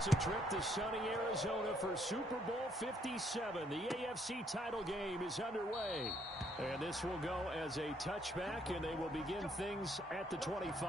It's a trip to sunny Arizona for Super Bowl 57. The AFC title game is underway. And this will go as a touchback, and they will begin things at the 25.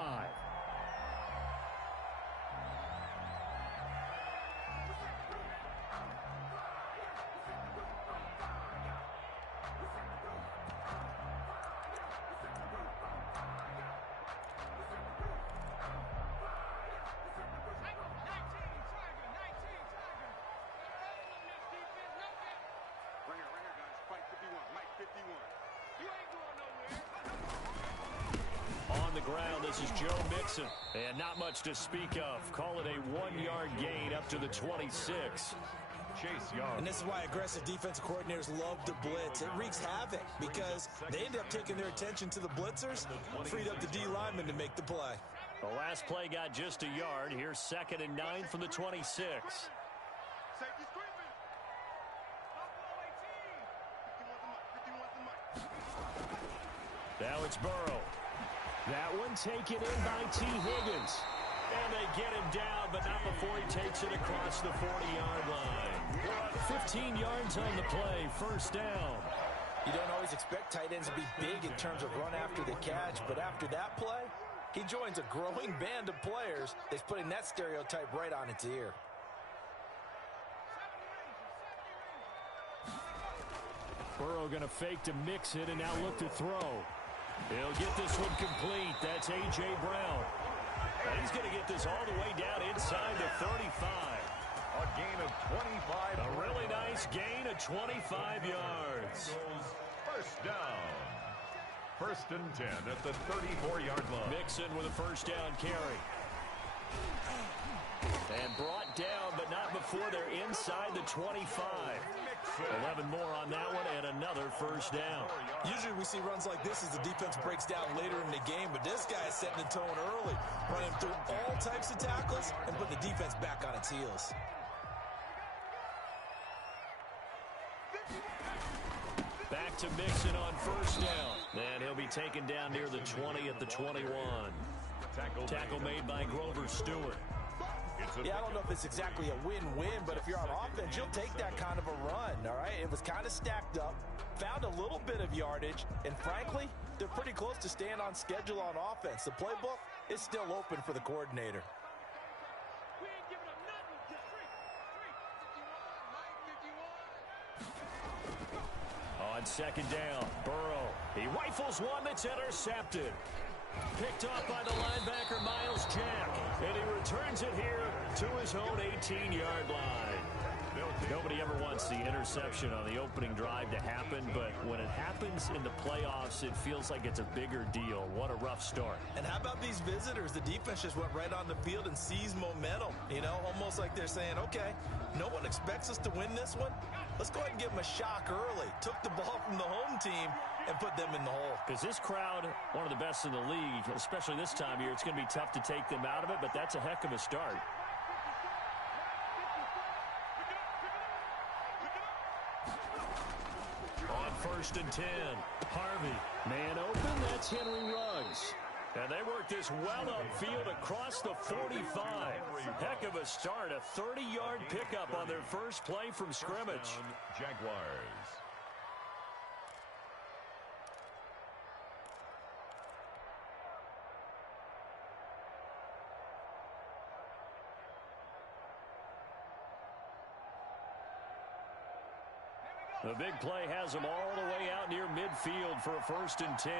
On the ground, this is Joe Mixon. And not much to speak of. Call it a 1-yard gain up to the 26. Chase Young. And this is why aggressive defensive coordinators love to blitz. It wreaks havoc because they end up taking their attention to the blitzers, freed up the D lineman to make the play. The last play got just a yard. Here's 2nd and 9 from the 26. Now it's Burrow. That one taken in by T. Higgins. And they get him down, but not before he takes it across the 40-yard line. 15 yards on the play, first down. You don't always expect tight ends to be big in terms of run after the catch, but after that play, he joins a growing band of players that's putting that stereotype right on its ear. Burrow going to fake to mix it and now look to throw. He'll get this one complete. That's A.J. Brown. And he's going to get this all the way down inside the 35. A gain of 25. A really nice gain of 25 yards. First down. 1st and 10 at the 34-yard line. Mixon with a first down carry. And brought down, but not before they're inside the 25. 11 more on that one, and another first down. Usually we see runs like this as the defense breaks down later in the game, but this guy is setting the tone early, running through all types of tackles and putting the defense back on its heels. Back to Mixon on first down. And he'll be taken down near the 20 at the 21. Tackle made by Grover Stewart. Yeah, I don't know if it's exactly a win-win, but if you're on offense, you'll take that kind of a run, all right? It was kind of stacked up, found a little bit of yardage, and frankly, they're pretty close to staying on schedule on offense. The playbook is still open for the coordinator. On 2nd down, Burrow. He rifles one that's intercepted. Picked off by the linebacker, Miles Jack. And he returns it here to his own 18-yard line. Nobody ever wants the interception on the opening drive to happen, but when it happens in the playoffs, it feels like it's a bigger deal. What a rough start. And how about these visitors? The defense just went right on the field and seized momentum. You know, almost like they're saying, okay, no one expects us to win this one. Let's go ahead and give them a shock early. Took the ball from the home team and put them in the hole. Because this crowd, one of the best in the league, especially this time of year, it's going to be tough to take them out of it, but that's a heck of a start. On 1st and 10, Harvey. Man open, that's Henry Ruggs. And they work this well upfield across the 45. Heck of a start, a 30-yard pickup on their first play from scrimmage. Jaguars. The big play has them all the way out near midfield for a 1st and 10.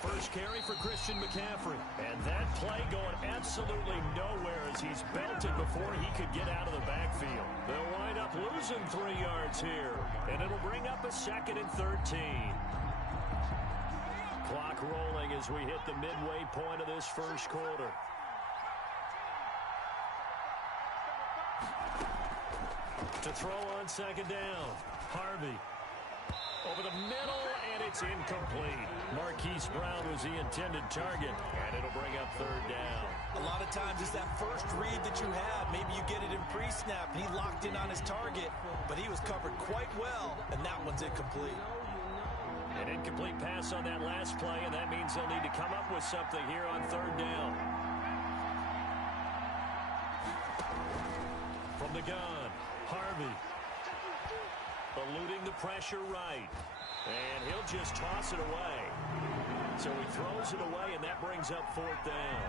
First carry for Christian McCaffrey. And that play going absolutely nowhere as he's belted before he could get out of the backfield. They'll wind up losing 3 yards here. And it'll bring up a 2nd and 13. Clock rolling as we hit the midway point of this first quarter. To throw on 2nd down. Harvey. Over the middle, and it's incomplete. Marquise Brown was the intended target, and it'll bring up 3rd down. A lot of times it's that first read that you have. Maybe you get it in pre-snap, and he locked in on his target, but he was covered quite well, and that one's incomplete. And An incomplete pass on that last play, and that means they'll need to come up with something here on third down. From the gun, Harvey. Eluding the pressure right. And he'll just toss it away. So he throws it away, and that brings up fourth down.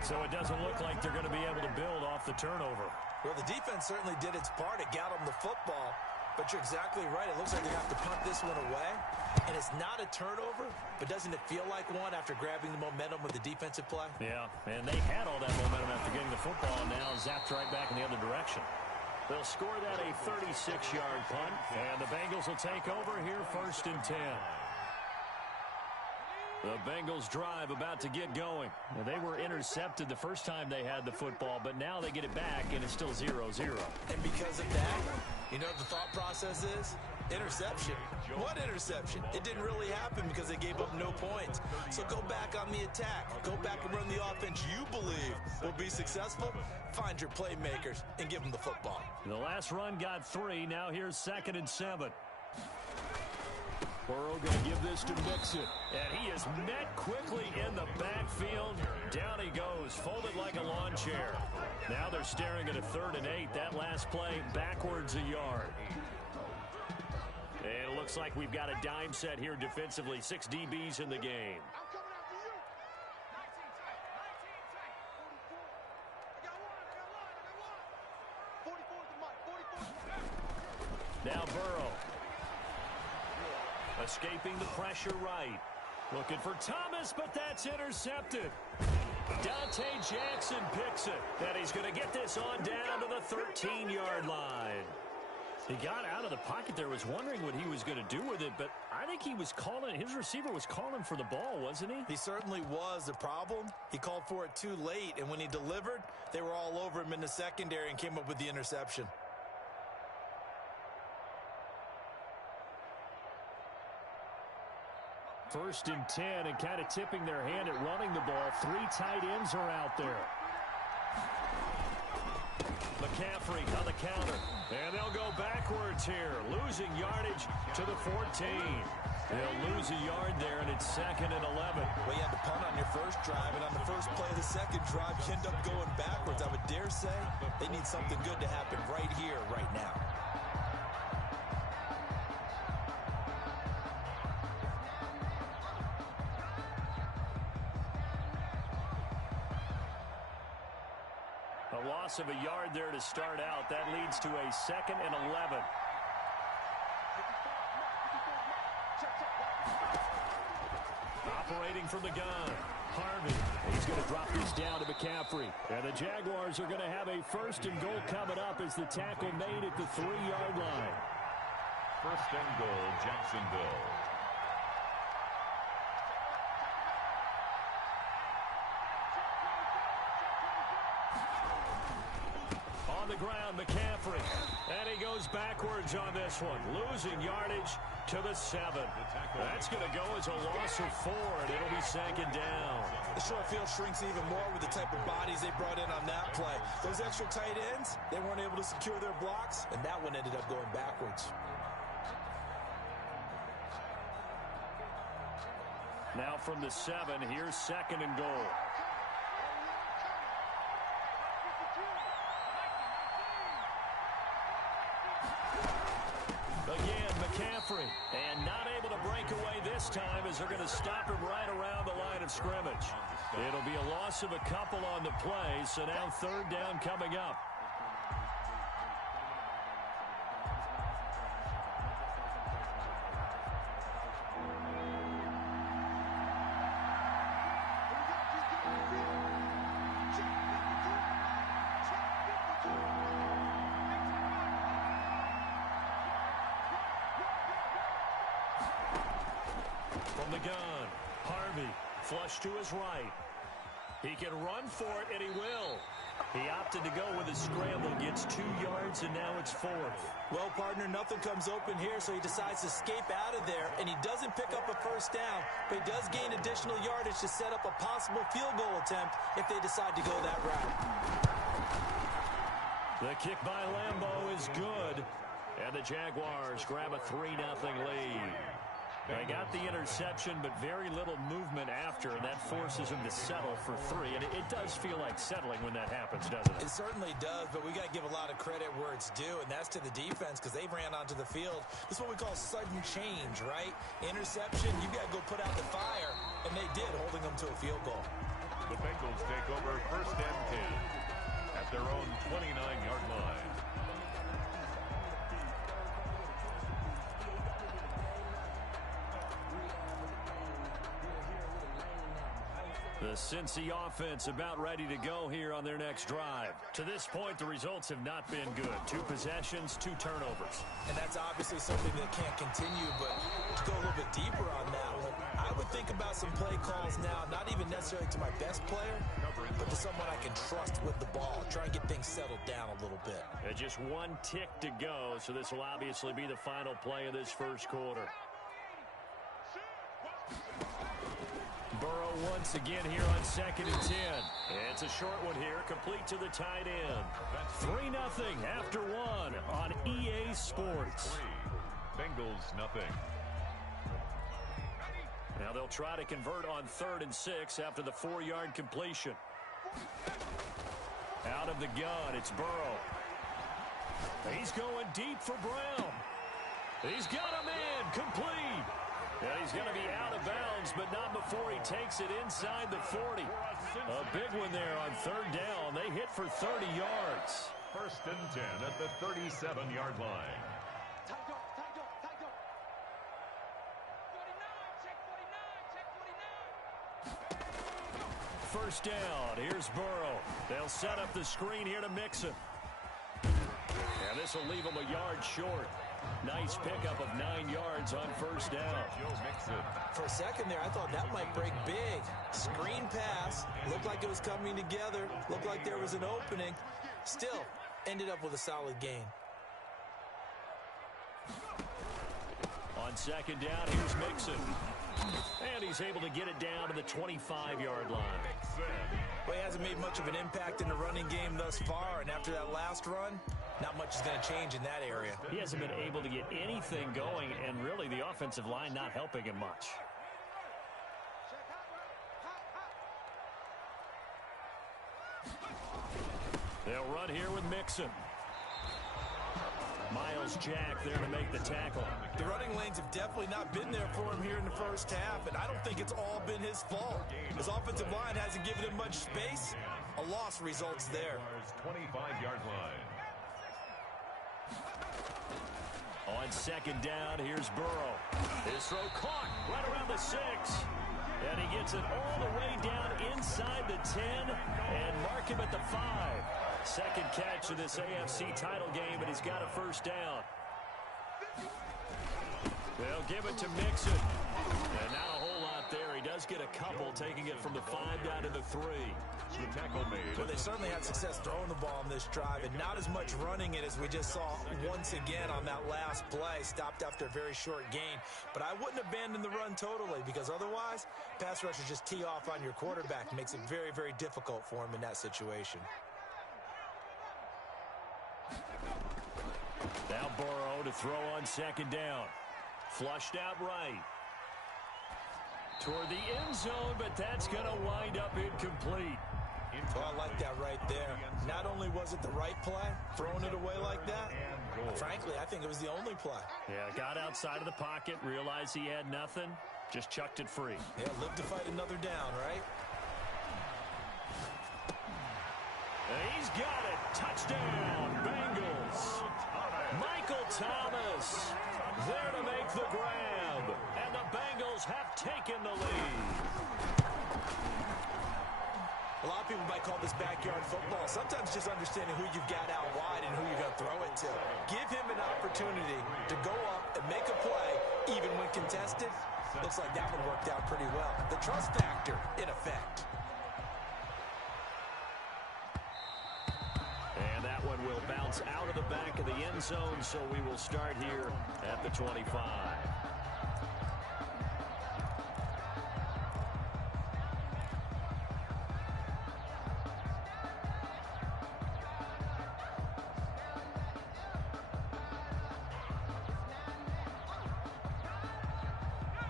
So it doesn't look like they're going to be able to build off the turnover. Well, the defense certainly did its part. It got them the football. But you're exactly right. It looks like they have to punt this one away. And it's not a turnover, but doesn't it feel like one after grabbing the momentum with the defensive play? Yeah, and they had all that momentum after getting the football, and now zapped right back in the other direction. They'll score that a 36-yard punt, and the Bengals will take over here first and 10. The Bengals drive about to get going. Now, they were intercepted the first time they had the football, but now they get it back, and it's still 0-0. And because of that, you know what the thought process is? Interception. What interception? It didn't really happen because they gave up no points. So go back on the attack. Go back and run the offense you believe will be successful. Find your playmakers and give them the football. The last run got 3. Now here's 2nd and 7. Burrow going to give this to Mixon. And he is met quickly in the backfield. Down he goes, folded like a lawn chair. Now they're staring at a 3rd and 8. That last play backwards a yard. And it looks like we've got a dime set here defensively. 6 DBs in the game. Now Burrow. Escaping the pressure right. Looking for Thomas, but that's intercepted. Dante Jackson picks it. And he's going to get this on down to the 13-yard line. He got out of the pocket there, was wondering what he was going to do with it, but I think he was calling, his receiver was calling for the ball, wasn't he? He certainly was. The problem, he called for it too late, and when he delivered, they were all over him in the secondary and came up with the interception. First and 10, and kind of tipping their hand at running the ball. 3 tight ends are out there. McCaffrey on the counter. And they'll go backwards here. Losing yardage to the 14. They'll lose a yard there, and it's 2nd and 11. Well, you had to punt on your first drive, and on the first play of the second drive, you end up going backwards. I would dare say they need something good to happen right here, right now. A loss of a yard there to start out. That leads to a 2nd and 11. Operating from the gun, Harvey. He's going to drop this down to McCaffrey. And the Jaguars are going to have a 1st and goal coming up as the tackle made at the 3-yard line. 1st and goal, Jacksonville. On the ground, McCaffrey. And he goes backwards on this one. Losing yardage to the 7. That's going to go as a loss of 4, and it'll be 2nd down. The short field shrinks even more with the type of bodies they brought in on that play. Those extra tight ends, they weren't able to secure their blocks, and that one ended up going backwards. Now from the 7, here's 2nd and goal. Again, McCaffrey, and not able to break away this time as they're going to stop him right around the line of scrimmage. It'll be a loss of a couple on the play, so now 3rd down coming up. From the gun, Harvey, flush to his right. He can run for it, and he will. He opted to go with a scramble, gets 2 yards, and now it's 4th. Well, partner, nothing comes open here, so he decides to escape out of there, and he doesn't pick up a 1st down, but he does gain additional yardage to set up a possible field goal attempt if they decide to go that route. The kick by Lambeau is good, and the Jaguars grab a 3-0 lead. They got the interception, but very little movement after, and that forces him to settle for 3. And it does feel like settling when that happens, doesn't it? It certainly does, but we got to give a lot of credit where it's due, and that's to the defense because they ran onto the field. This is what we call sudden change, right? Interception, you got to go put out the fire, and they did, holding them to a field goal. The Bengals take over 1st and 10 at their own 29-yard line. The Cincy offense about ready to go here on their next drive. To this point, the results have not been good. 2 possessions, 2 turnovers. And that's obviously something that can't continue, but to go a little bit deeper on that one, I would think about some play calls now, not even necessarily to my best player, but to someone I can trust with the ball. Try and get things settled down a little bit. Just 1 tick to go, so this will obviously be the final play of this first quarter. Burrow once again here on 2nd and 10. It's a short one here, complete to the tight end. 3-0 after 1 on EA Sports. Bengals nothing. Now they'll try to convert on 3rd and 6 after the 4-yard completion. Out of the gun, it's Burrow. He's going deep for Brown. He's got him in, complete. And he's going to be out of bounds, but not before he takes it inside the 40. A big one there on 3rd down. They hit for 30 yards. 1st and 10 at the 37-yard line. First down. Here's Burrow. They'll set up the screen here to Mixon. And this will leave him a yard short. Nice pickup of 9 yards on 1st down. For a second there, I thought that might break big. Screen pass. Looked like it was coming together. Looked like there was an opening. Still, ended up with a solid gain. On 2nd down, here's Mixon. And he's able to get it down to the 25-yard line. Well, he hasn't made much of an impact in the running game thus far, and after that last run, not much is going to change in that area. He hasn't been able to get anything going, and really the offensive line not helping him much. They'll run here with Mixon. Miles Jack there to make the tackle. The running lanes have definitely not been there for him here in the first half, and I don't think it's all been his fault. His offensive line hasn't given him much space. A loss results there. 25-yard line. On 2nd down, here's Burrow. His throw caught right around the 6. And he gets it all the way down inside the 10 and mark him at the 5. Second catch of this AFC title game, and he's got a first down. They'll give it to Mixon. And not a whole lot there. He does get a couple, taking it from the 5 down to the 3. The tackle made. Well, they certainly had success throwing the ball on this drive, and not as much running it as we just saw once again on that last play. Stopped after a very short gain. But I wouldn't abandon the run totally, because otherwise, pass rushers just tee off on your quarterback. It makes it very, very difficult for him in that situation. Now Burrow to throw on 2nd down. Flushed out right. Toward the end zone, but that's going to wind up incomplete. Oh, I like that right there. Not only was it the right play, throwing it away like that, frankly, I think it was the only play. Yeah, got outside of the pocket, realized he had nothing, just chucked it free. Yeah, live to fight another down, right? And he's got it. Touchdown, Bengals. Michael Thomas there to make the grab. And the Bengals have taken the lead. A lot of people might call this backyard football. Sometimes just understanding who you've got out wide and who you're going to throw it to. Give him an opportunity to go up and make a play, even when contested. Looks like that one worked out pretty well. The trust factor, in effect. And that one will bounce out of the back of the end zone, so we will start here at the 25.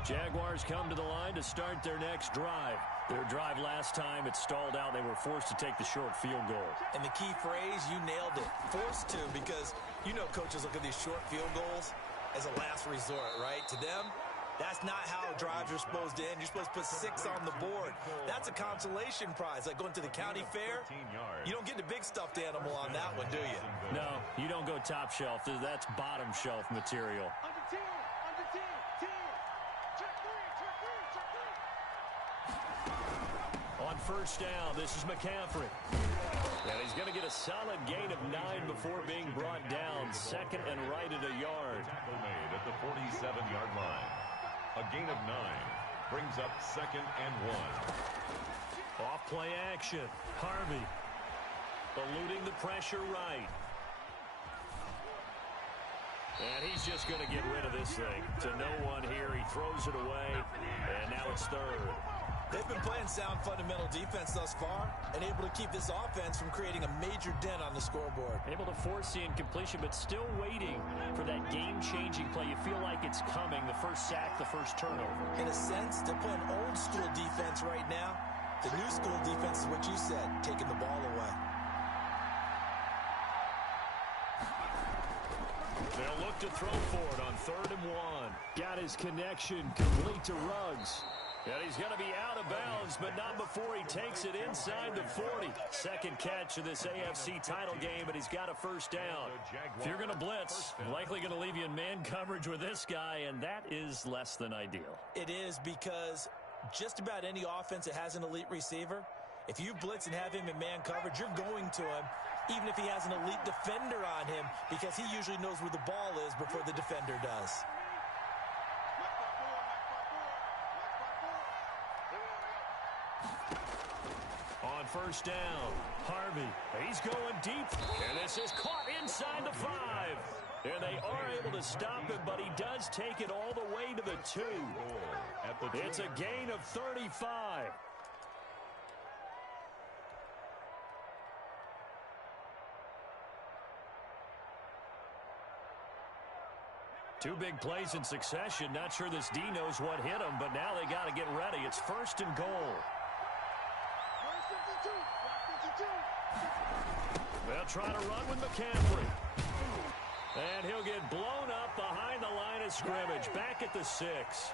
Jaguars come to the line to start their next drive. Their drive last time, it stalled out. They were forced to take the short field goal. And the key phrase, you nailed it. Forced to, because you know coaches look at these short field goals as a last resort, right? To them, that's not how drives are supposed to end. You're supposed to put 6 on the board. That's a consolation prize. Like going to the county fair, you don't get the big stuffed animal on that one, do you? No, you don't go top shelf. That's bottom shelf material. On first down, this is McCaffrey. And he's going to get a solid gain of 9 before being brought down. Second and right at a yard. Tackle made at the 47-yard line. A gain of 9 brings up second and 1. Off play action. Harvey eluding the pressure right. And he's just going to get rid of this thing. To no one here. He throws it away. And now it's third. They've been playing sound fundamental defense thus far and able to keep this offense from creating a major dent on the scoreboard. Able to force the incompletion, but still waiting for that game-changing play. You feel like it's coming. The first sack, the first turnover. In a sense, they're playing old-school defense right now. The new school defense is what you said, taking the ball away. They'll look to throw for it on 3rd and 1. Got his connection complete to Ruggs. And he's going to be out of bounds, but not before he takes it inside the 40. Second catch of this AFC title game, and he's got a first down. If you're going to blitz, likely going to leave you in man coverage with this guy, and that is less than ideal. It is, because just about any offense that has an elite receiver, if you blitz and have him in man coverage, you're going to him, even if he has an elite defender on him, because he usually knows where the ball is before the defender does. On first down, Harvey, he's going deep, and this is caught inside the 5. And they are able to stop him, but he does take it all the way to the 2. It's a gain of 35. Two big plays in succession. Not sure this D knows what hit him, but now they got to get ready. It's 1st and goal. They'll try to run with McCaffrey. And he'll get blown up behind the line of scrimmage. Back at the 6.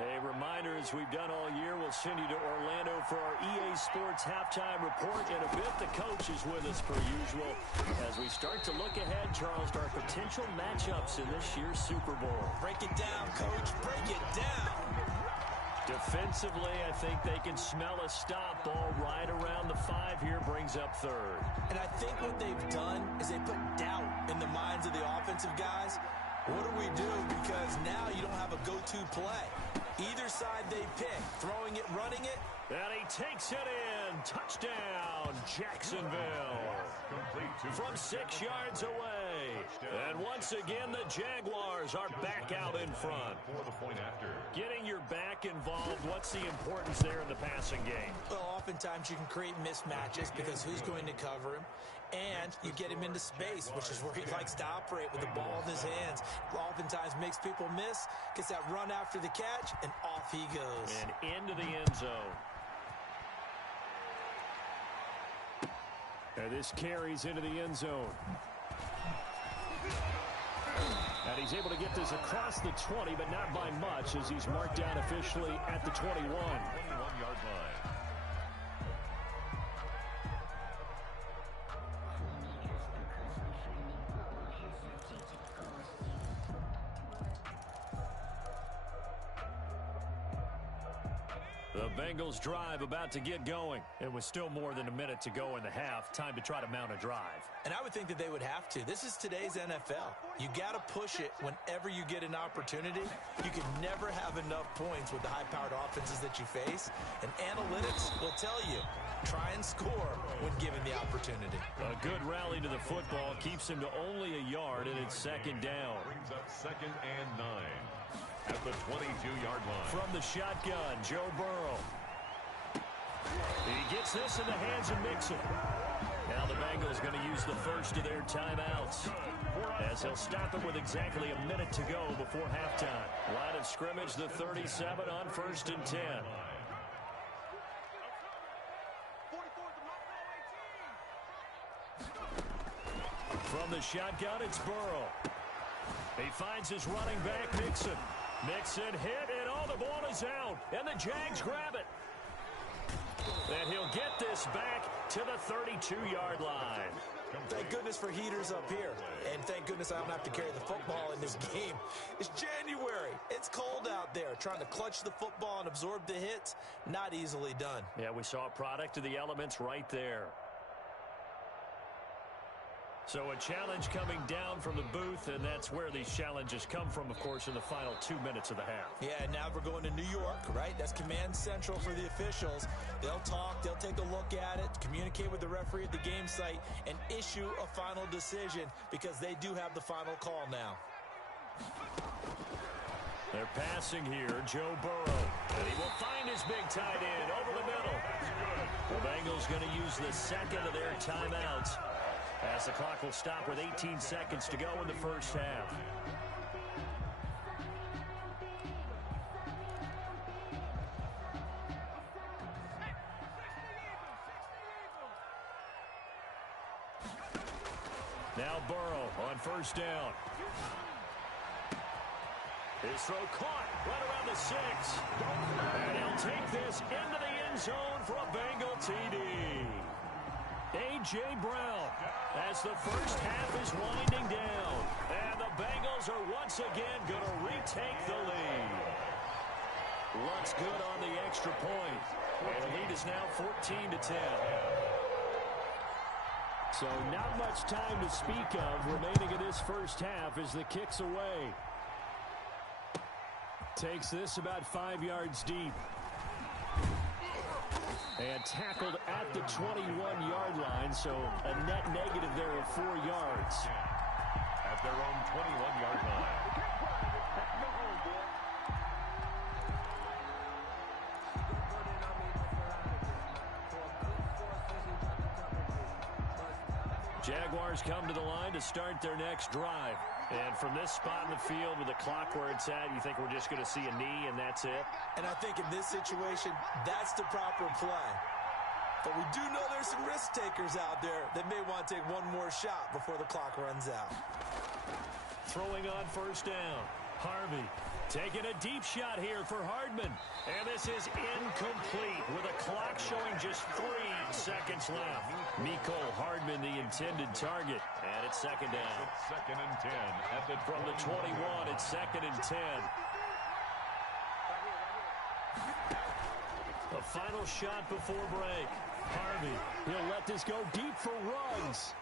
A reminder, as we've done all year, we'll send you to Orlando for our EA Sports halftime report. In a bit, the coach is with us per usual as we start to look ahead, Charles, to our potential matchups in this year's Super Bowl. Break it down, Coach. Break it down. Defensively, I think they can smell a stop. Ball right around the 5 here, brings up 3rd. And I think what they've done is they put doubt in the minds of the offensive guys. What do we do? Because now you don't have a go-to play. Either side they pick, throwing it, running it. And he takes it in. Touchdown, Jacksonville. From 6 yards away. And once again, the Jaguars are back out in front. Getting your back involved, what's the importance there in the passing game? Well, oftentimes you can create mismatches because who's going to cover him? And you get him into space, which is where he likes to operate with the ball in his hands. Oftentimes makes people miss, gets that run after the catch, and off he goes. And into the end zone. And this carries into the end zone. And he's able to get this across the 20, but not by much, as he's marked down officially at the 21. 21-yard line. The Bengals drive about to get going. And with still more than a minute to go in the half, time to try to mount a drive. And I would think that they would have to. This is today's NFL. You got to push it whenever you get an opportunity. You can never have enough points with the high-powered offenses that you face. And analytics will tell you, try and score when given the opportunity. A good rally to the football keeps him to only a yard, and it's 2nd down. Brings up 2nd and 9. at the 22-yard line. From the shotgun, Joe Burrow. He gets this in the hands of Mixon. Now the Bengals going to use the first of their timeouts, as they'll stop it with exactly a minute to go before halftime. Line of scrimmage, the 37 on 1st and 10. From the shotgun, it's Burrow. He finds his running back, Mixon. Mixon hit, and the ball is out, and the Jags grab it. And he'll get this back to the 32-yard line. Thank goodness for heaters up here. And thank goodness I don't have to carry the football in this game. It's January. It's cold out there. Trying to clutch the football and absorb the hits, not easily done. Yeah, we saw a product of the elements right there. So a challenge coming down from the booth, and that's where these challenges come from, of course, in the final 2 minutes of the half. Yeah, now we're going to New York, right? That's command central for the officials. They'll talk, they'll take a look at it, communicate with the referee at the game site, and issue a final decision because they do have the final call now. They're passing here, Joe Burrow, and he will find his big tight end over the middle. The Bengals going to use the second of their timeouts, as the clock will stop with 18 seconds to go in the first half. Now Burrow on 1st down. His throw caught right around the 6. And he'll take this into the end zone for a Bengal TD. A.J. Brown, as the first half is winding down, and the Bengals are once again going to retake the lead. Looks good on the extra point, and the lead is now 14-10. So not much time to speak of remaining in this first half as the kick's away. Takes this about 5 yards deep. And tackled at the 21-yard line, so a net negative there of 4 yards. At their own 21-yard line. Jaguars come to the line to start their next drive. And from this spot in the field with the clock where it's at, you think we're just going to see a knee and that's it? And I think in this situation, that's the proper play. But we do know there's some risk takers out there that may want to take one more shot before the clock runs out. Throwing on 1st down. Harvey taking a deep shot here for Hardman. And this is incomplete with a clock showing just 3 seconds left. Mecole Hardman, the intended target. And it's 2nd down. It's 2nd and 10 at the from the 21. It's 2nd and 10. A final shot before break. Harvey, he'll let this go deep for Ruggs.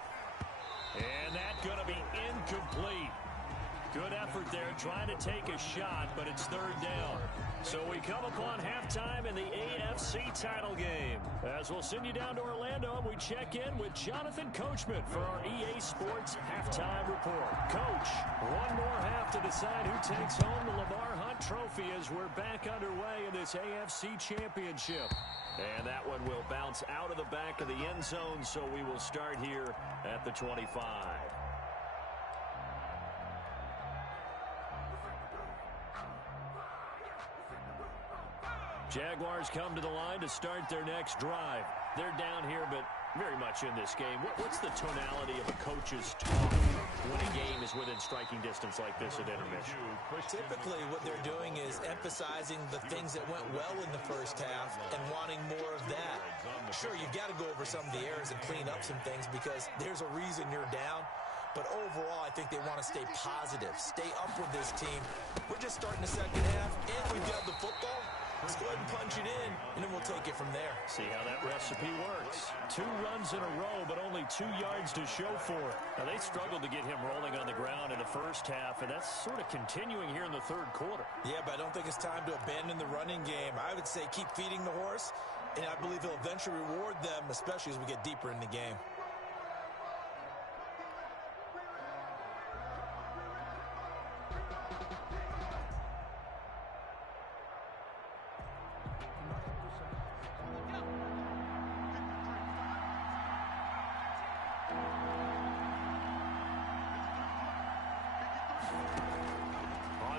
And that's going to be incomplete. Good effort there, trying to take a shot, but it's 3rd down. So we come upon halftime in the AFC title game. As we'll send you down to Orlando, and we check in with Jonathan Coachman for our EA Sports Halftime Report. Coach, one more half to decide who takes home the Lamar Hunt Trophy as we're back underway in this AFC Championship. And that one will bounce out of the back of the end zone, so we will start here at the 25. Jaguars come to the line to start their next drive. They're down here, but very much in this game. What's the tonality of a coach's talk when a game is within striking distance like this at intermission? Typically, what they're doing is emphasizing the things that went well in the first half and wanting more of that. Sure, you've got to go over some of the errors and clean up some things because there's a reason you're down. But overall, I think they want to stay positive, stay up with this team. We're just starting the second half, and we've got the football. Let's go ahead and punch it in, and then we'll take it from there. See how that recipe works. 2 runs in a row, but only 2 yards to show for it. Now, they struggled to get him rolling on the ground in the first half, and that's sort of continuing here in the 3rd quarter. Yeah, but I don't think it's time to abandon the running game. I would say keep feeding the horse, and I believe he'll eventually reward them, especially as we get deeper in the game.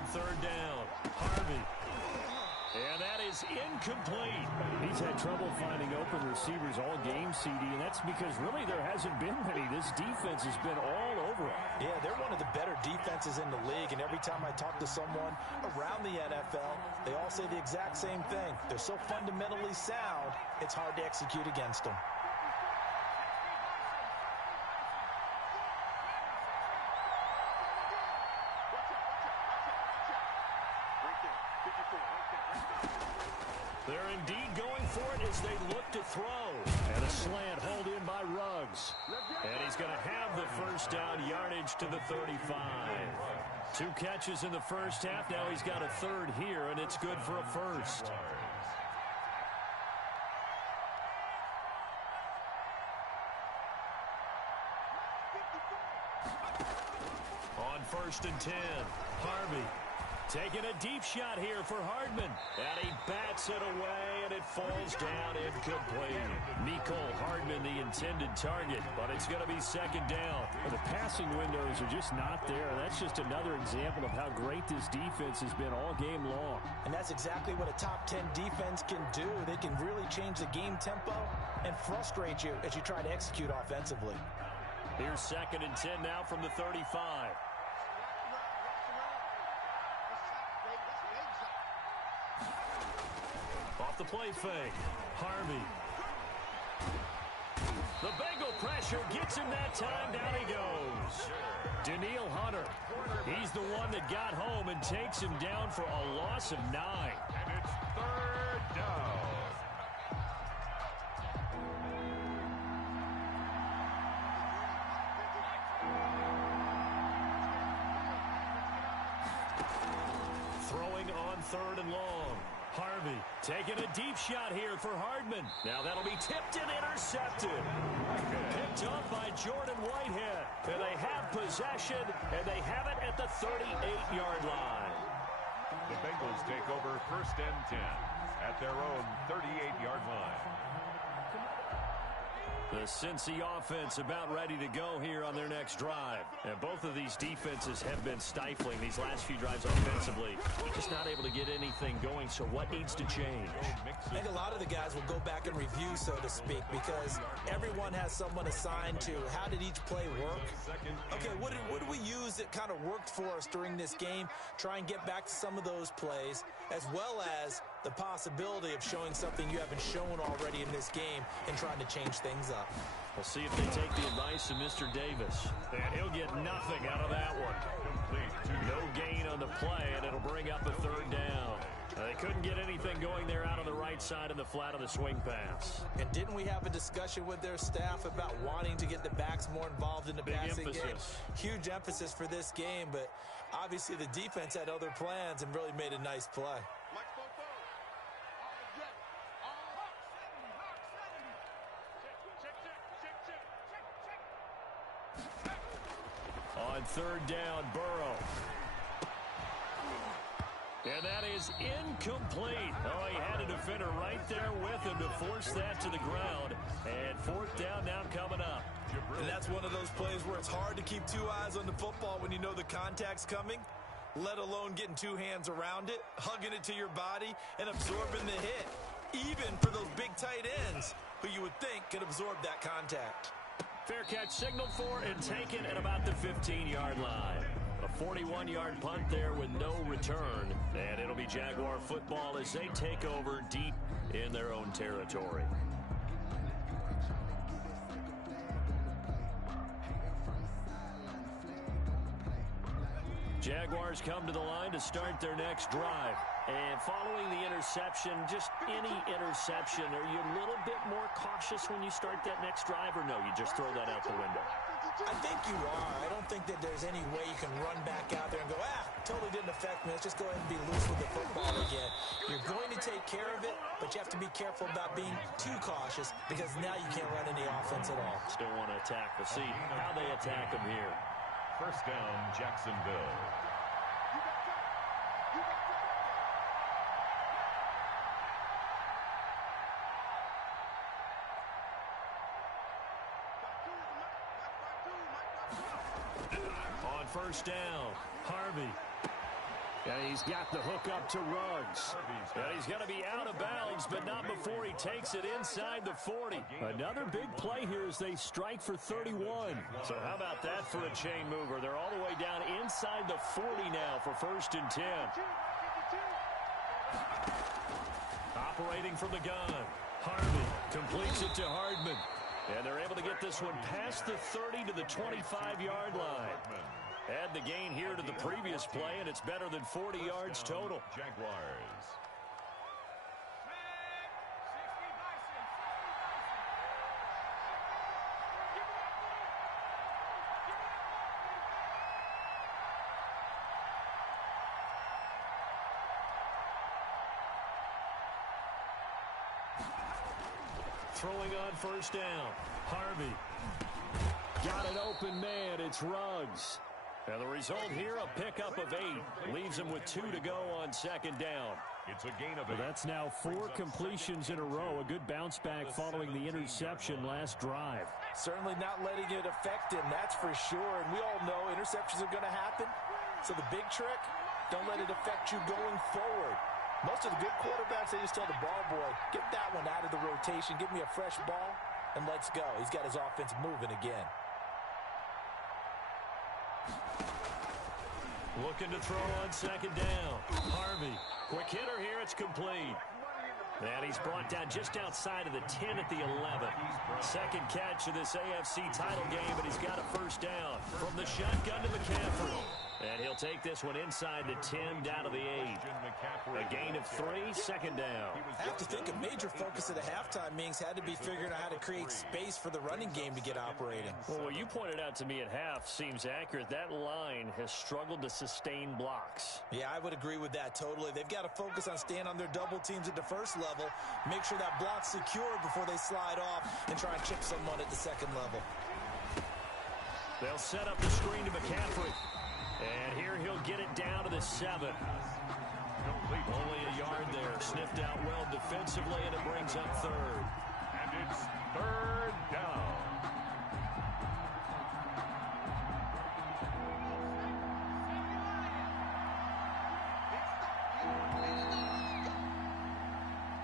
third down. Harvey. And that is incomplete. He's had trouble finding open receivers all game, CD, and that's because really there hasn't been many. This defense has been all over him. Yeah, they're one of the better defenses in the league, and every time I talk to someone around the NFL, they all say the exact same thing. They're so fundamentally sound, it's hard to execute against them. They're indeed going for it as they look to throw. And a slant hauled in by Ruggs. And he's going to have the first down yardage to the 35. 2 catches in the first half. Now he's got a third here, and it's good for a first. On 1st and 10, Harvey. Taking a deep shot here for Hardman. And he bats it away, and it falls down incomplete. Nicole Hardman, the intended target, but it's going to be second down. The passing windows are just not there. That's just another example of how great this defense has been all game long. And that's exactly what a top 10 defense can do. They can really change the game tempo and frustrate you as you try to execute offensively. Here's 2nd and 10 now from the 35. Off the play fake. Harvey. The Bengal pressure gets him that time. Down he goes. Daniil Hunter. He's the one that got home and takes him down for a loss of 9. And it's 3rd down. Throwing on 3rd and long. Harvey taking a deep shot here for Hardman. Now that'll be tipped and intercepted. Picked up by Jordan Whitehead. And they have possession, and they have it at the 38-yard line. The Bengals take over 1st and 10 at their own 38-yard line. The Cincy offense about ready to go here on their next drive. And both of these defenses have been stifling these last few drives offensively. Just not able to get anything going, so what needs to change? I think a lot of the guys will go back and review, so to speak, because everyone has someone assigned to how did each play work. Okay, what did we use that kind of worked for us during this game? Try and get back to some of those plays, as well as the possibility of showing something you haven't shown already in this game and trying to change things up. We'll see if they take the advice of Mr. Davis. And he'll get nothing out of that one. No gain on the play, and it'll bring up a 3rd down. They couldn't get anything going there out on the right side of the flat of the swing pass. And didn't we have a discussion with their staff about wanting to get the backs more involved in the passing game? Huge emphasis for this game, but obviously the defense had other plans and really made a nice play. On 3rd down, Burrow. And that is incomplete. Oh, he had a defender right there with him to force that to the ground. And 4th down now coming up. And that's one of those plays where it's hard to keep 2 eyes on the football when you know the contact's coming, let alone getting 2 hands around it, hugging it to your body, and absorbing the hit. Even for those big tight ends who you would think could absorb that contact. Fair catch signaled for and taken at about the 15-yard line. A 41-yard punt there with no return. And it'll be Jaguar football as they take over deep in their own territory. Jaguars come to the line to start their next drive. And following the interception, just any interception, are you a little bit more cautious when you start that next drive, or no, you just throw that out the window? I think you are. I don't think that there's any way you can run back out there and go, totally didn't affect me. Let's just go ahead and be loose with the football again. You're going to take care of it, but you have to be careful about being too cautious because now you can't run any offense at all. Still want to attack. We'll see how they attack them here. 1st down, Jacksonville. On 1st down, Harvey. And he's got the hook up to Ruggs. And he's going to be out of bounds, but not before he takes it inside the 40. Another big play here as they strike for 31. So how about that for a chain mover? They're all the way down inside the 40 now for 1st and 10. Operating from the gun. Harvey completes it to Hardman. And they're able to get this one past the 30 to the 25-yard line. Add the gain here to the previous play, and it's better than 40 yards total. Jaguars. Throwing on 1st down. Harvey. Got an open man. It's Ruggs. And the result here, a pickup of 8. Leaves him with 2 to go on 2nd down. It's a gain of 8. Well, that's now 4 completions in a row. A good bounce back following the interception last drive. Certainly not letting it affect him, that's for sure. And we all know interceptions are going to happen. So the big trick, don't let it affect you going forward. Most of the good quarterbacks, they just tell the ball boy, get that one out of the rotation, give me a fresh ball, and let's go. He's got his offense moving again. Looking to throw on 2nd down. Harvey. Quick hitter here. It's complete. And he's brought down just outside of the 10 at the 11. Second catch of this AFC title game, but he's got a 1st down. From the shotgun to McCaffrey. And he'll take this one inside the 10 down to the 8. A gain of 3, 2nd down. I have to think a major focus at the halftime meetings had to be figuring out how to create space for the running game to get operating. Well, what you pointed out to me at half seems accurate. That line has struggled to sustain blocks. Yeah, I would agree with that totally. They've got to focus on staying on their double teams at the 1st level, make sure that block's secure before they slide off and try and chip someone at the 2nd level. They'll set up the screen to McCaffrey. And here he'll get it down to the 7. Only a yard there. Sniffed out well defensively, and it brings up 3rd. And it's 3rd down.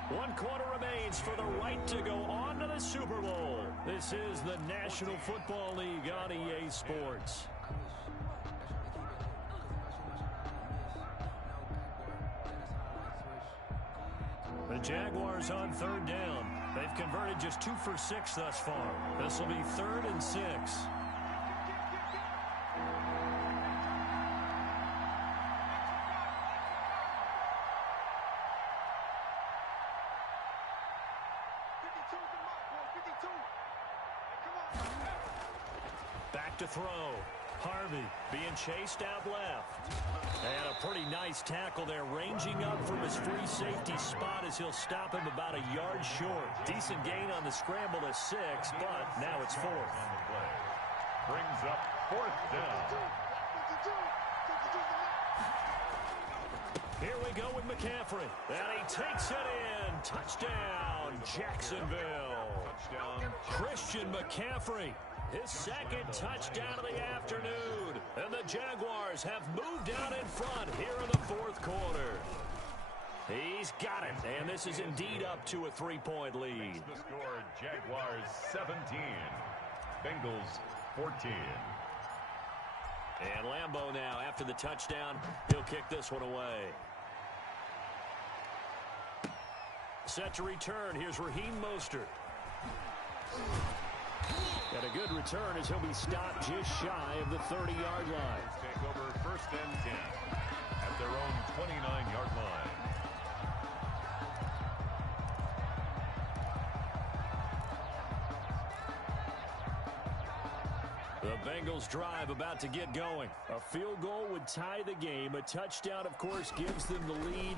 One quarter remains for the right to go on to the Super Bowl. This is the National Football League on EA Sports. The Jaguars on 3rd down. They've converted just 2 for 6 thus far. This will be 3rd and 6. Back to throw. Harvey being chased out left. And a pretty nice tackle there, ranging up from his free safety spot as he'll stop him about a yard short. Decent gain on the scramble to 6, but now it's 4th. Brings up 4th down. Here we go with McCaffrey. And he takes it in. Touchdown, Jacksonville. Touchdown. Christian McCaffrey. His 2nd touchdown of the afternoon. And the Jaguars have moved out in front here in the 4th quarter. He's got it. And this is indeed up to a 3-point lead. The score, Jaguars 17. Bengals 14. And Lambeau now, after the touchdown, he'll kick this one away. Set to return. Here's Raheem Mostert. And a good return as he'll be stopped just shy of the 30-yard line. Take over 1st and 10 at their own 29-yard line. The Bengals drive about to get going. A field goal would tie the game. A touchdown, of course, gives them the lead.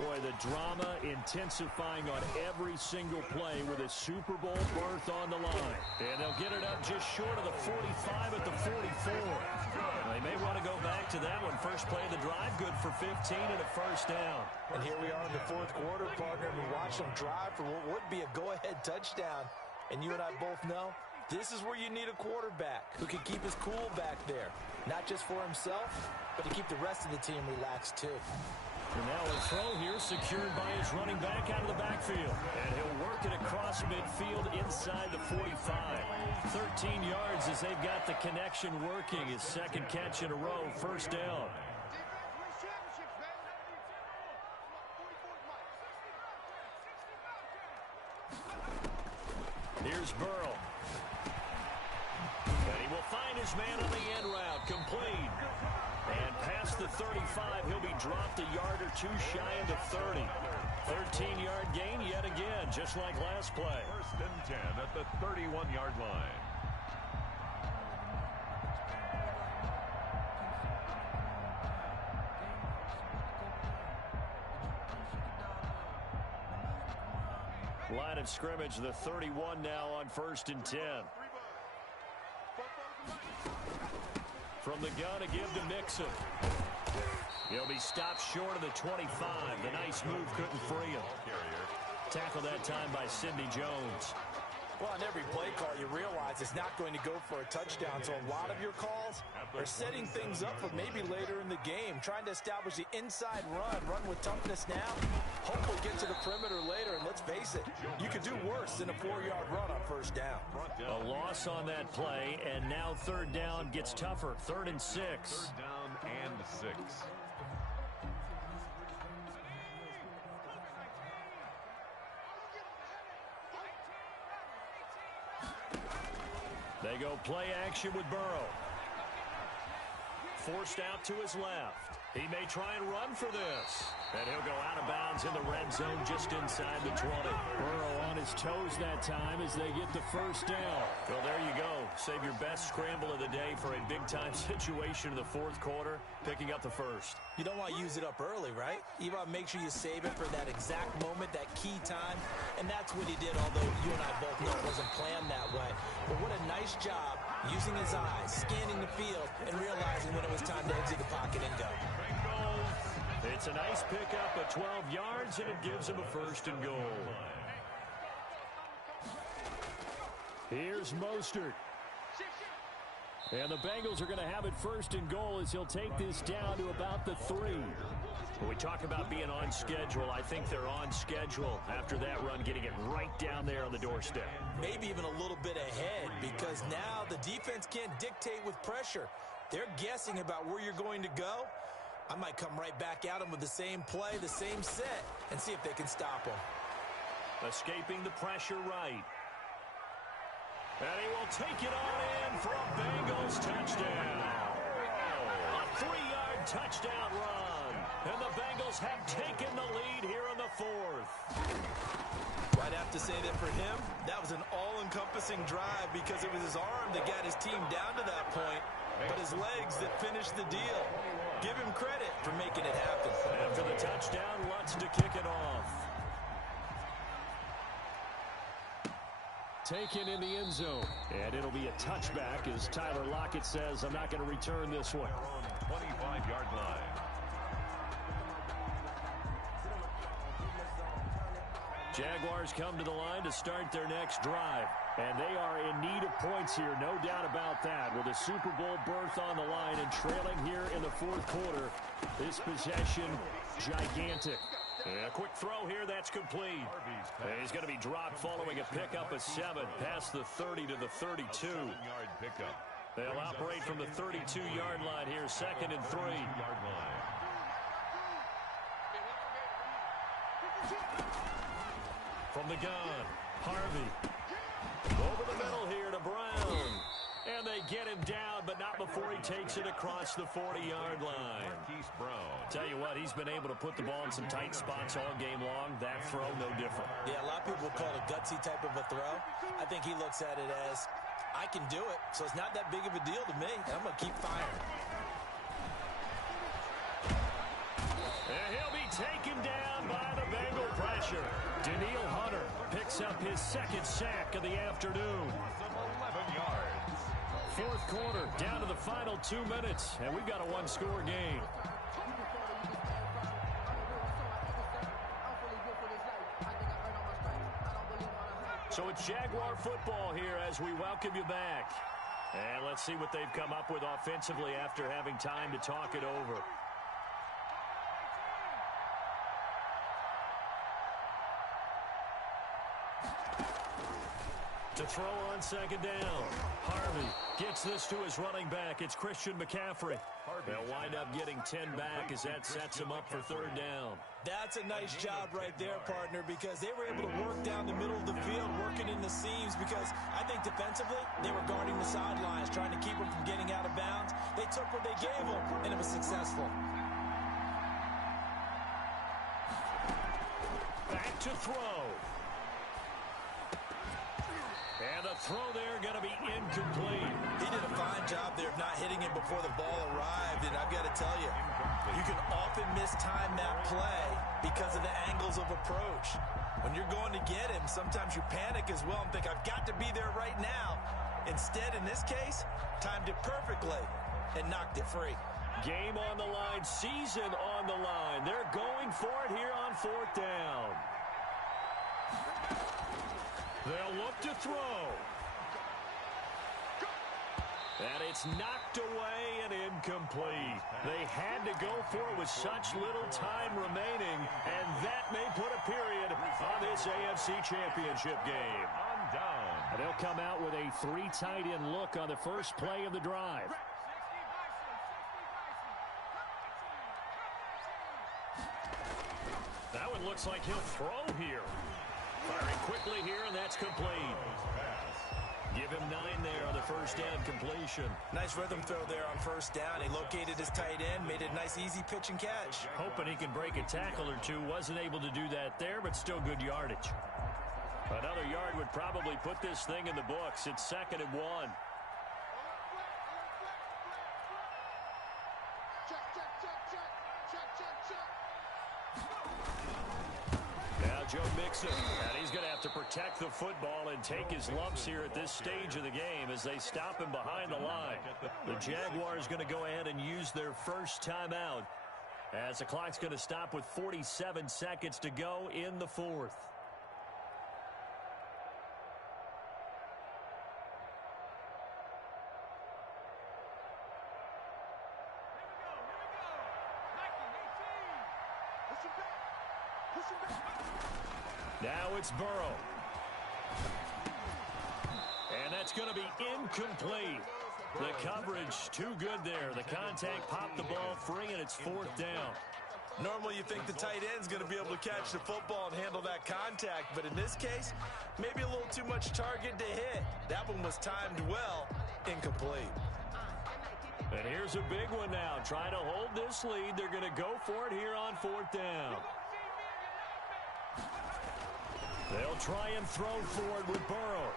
Boy, the drama intensifying on every single play with a Super Bowl berth on the line. And they'll get it up just short of the 45 at the 44. They may want to go back to that one. First play of the drive, good for 15 and a 1st down. And here we are in the 4th quarter, partner, and we watch them drive for what would be a go-ahead touchdown. And you and I both know This is where you need a quarterback who can keep his cool back there. Not just for himself, but to keep the rest of the team relaxed too. And now a throw here secured by his running back out of the backfield. And he'll work it across midfield inside the 45. 13 yards as they've got the connection working. His second catch in a row, first down. Here's Burrow. And he will find his man on the end route, complete. And past the 35, he'll be dropped a yard or two shy of the 30. 13-yard gain yet again, just like last play. First and 10 at the 31-yard line. Line of scrimmage, the 31 now on first and 10. From the gun, a give to Mixon. He'll be stopped short of the 25. The nice move couldn't free him. Tackled that time by Sidney Jones. Well, on every play call, you realize it's not going to go for a touchdown. So a lot of your calls are setting things up for maybe later in the game, trying to establish the inside run with toughness now. Hopefully get to the perimeter later, and let's face it, you could do worse than a 4-yard run on first down. A loss on that play, and now third down gets tougher. 3rd and 6. Third down and 6. They go play action with Burrow. Forced out to his left. He may try and run for this. And he'll go out of bounds in the red zone just inside the 20. Burrow on his toes that time as they get the first down. Well, there you go. Save your best scramble of the day for a big-time situation in the fourth quarter, picking up the first. You don't want to use it up early, right? You want to make sure you save it for that exact moment, that key time. And that's what he did, although you and I both know it wasn't planned that way. But what a nice job using his eyes, scanning the field, and realizing when it was time to exit the pocket and go. It's a nice pickup of 12 yards, and it gives him a first and goal. Here's Mostert. And the Bengals are going to have it first and goal as he'll take this down to about the 3. When we talk about being on schedule, I think they're on schedule after that run, getting it right down there on the doorstep. Maybe even a little bit ahead, because now the defense can't dictate with pressure. They're guessing about where you're going to go. I might come right back at them with the same play, the same set, and see if they can stop them. Escaping the pressure right. And he will take it on in for a Bengals touchdown. A 3-yard touchdown run. And the Bengals have taken the lead here in the 4th. I'd have to say that for him, that was an all-encompassing drive because it was his arm that got his team down to that point, but his legs that finished the deal. Give him credit for making it happen. After the touchdown, wants to kick it off. Taken in the end zone. And it'll be a touchback as Tyler Lockett says, I'm not going to return this one. 25-yard line. Jaguars come to the line to start their next drive. And they are in need of points here, no doubt about that. With a Super Bowl berth on the line and trailing here in the fourth quarter. This possession, gigantic. And a quick throw here, that's complete. And he's going to be dropped following a pickup of 7 past the 30 to the 32. They'll operate from the 32-yard line here, 2nd and 3. From the gun, Harvey. Over the middle here to Brown. And they get him down, but not before he takes it across the 40-yard line. Tell you what, he's been able to put the ball in some tight spots all game long. That throw, no different. Yeah, a lot of people would call it a gutsy type of a throw. I think he looks at it as, I can do it, so it's not that big of a deal to me, and I'm going to keep firing. And he'll be taken down by the Bengal pressure. Daniil Hunter picks up his 2nd sack of the afternoon. 11 yards. Fourth quarter, down to the final 2 minutes, and we've got a 1-score game. So it's Jaguar football here as we welcome you back. And let's see what they've come up with offensively after having time to talk it over. To throw on second down. Harvey gets this to his running back. It's Christian McCaffrey. They'll wind up getting 10 back as that sets him up for third down. That's a nice job right there, partner, because they were able to work down the middle of the field, working in the seams, because I think defensively they were guarding the sidelines, trying to keep them from getting out of bounds. They took what they gave them, and it was successful. Back to throw. And the throw there going to be incomplete. He did a fine job there of not hitting him before the ball arrived, and I've got to tell you, you can often mistime that play because of the angles of approach. When you're going to get him, sometimes you panic as well and think, I've got to be there right now. Instead, in this case, timed it perfectly and knocked it free. Game on the line, season on the line. They're going for it here on fourth down. They'll look to throw. And it's knocked away and incomplete. They had to go for it with such little time remaining, and that may put a period on this AFC Championship game. And they'll come out with a 3 tight end look on the first play of the drive. That one looks like he'll throw here. Firing quickly here, and that's complete. Give him 9 there on the first down completion. Nice rhythm throw there on first down. He located his tight end, made it a nice easy pitch and catch. Hoping he can break a tackle or two. Wasn't able to do that there, but still good yardage. Another yard would probably put this thing in the books. It's 2nd and 1. Now Joe Mixon, and he's going to have to protect the football and take his lumps here at this stage of the game as they stop him behind the line. The Jaguars going to go ahead and use their first timeout as the clock's going to stop with 47 seconds to go in the fourth. Now it's Burrow. And that's going to be incomplete. The coverage too good there. The contact popped the ball free, and it's 4th down. Normally you think the tight end's going to be able to catch the football and handle that contact, but in this case, maybe a little too much target to hit. That one was timed well, incomplete. And here's a big one now. Trying to hold this lead. They're going to go for it here on 4th down. They'll try and throw forward with Burrow.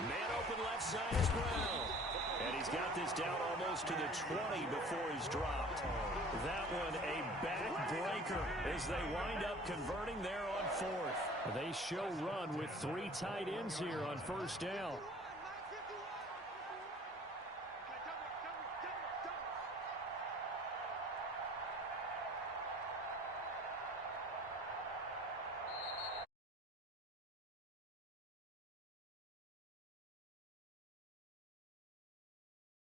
Man open left side is Brown. And he's got this down almost to the 20 before he's dropped. That one a backbreaker as they wind up converting there on 4th. They show run with 3 tight ends here on first down.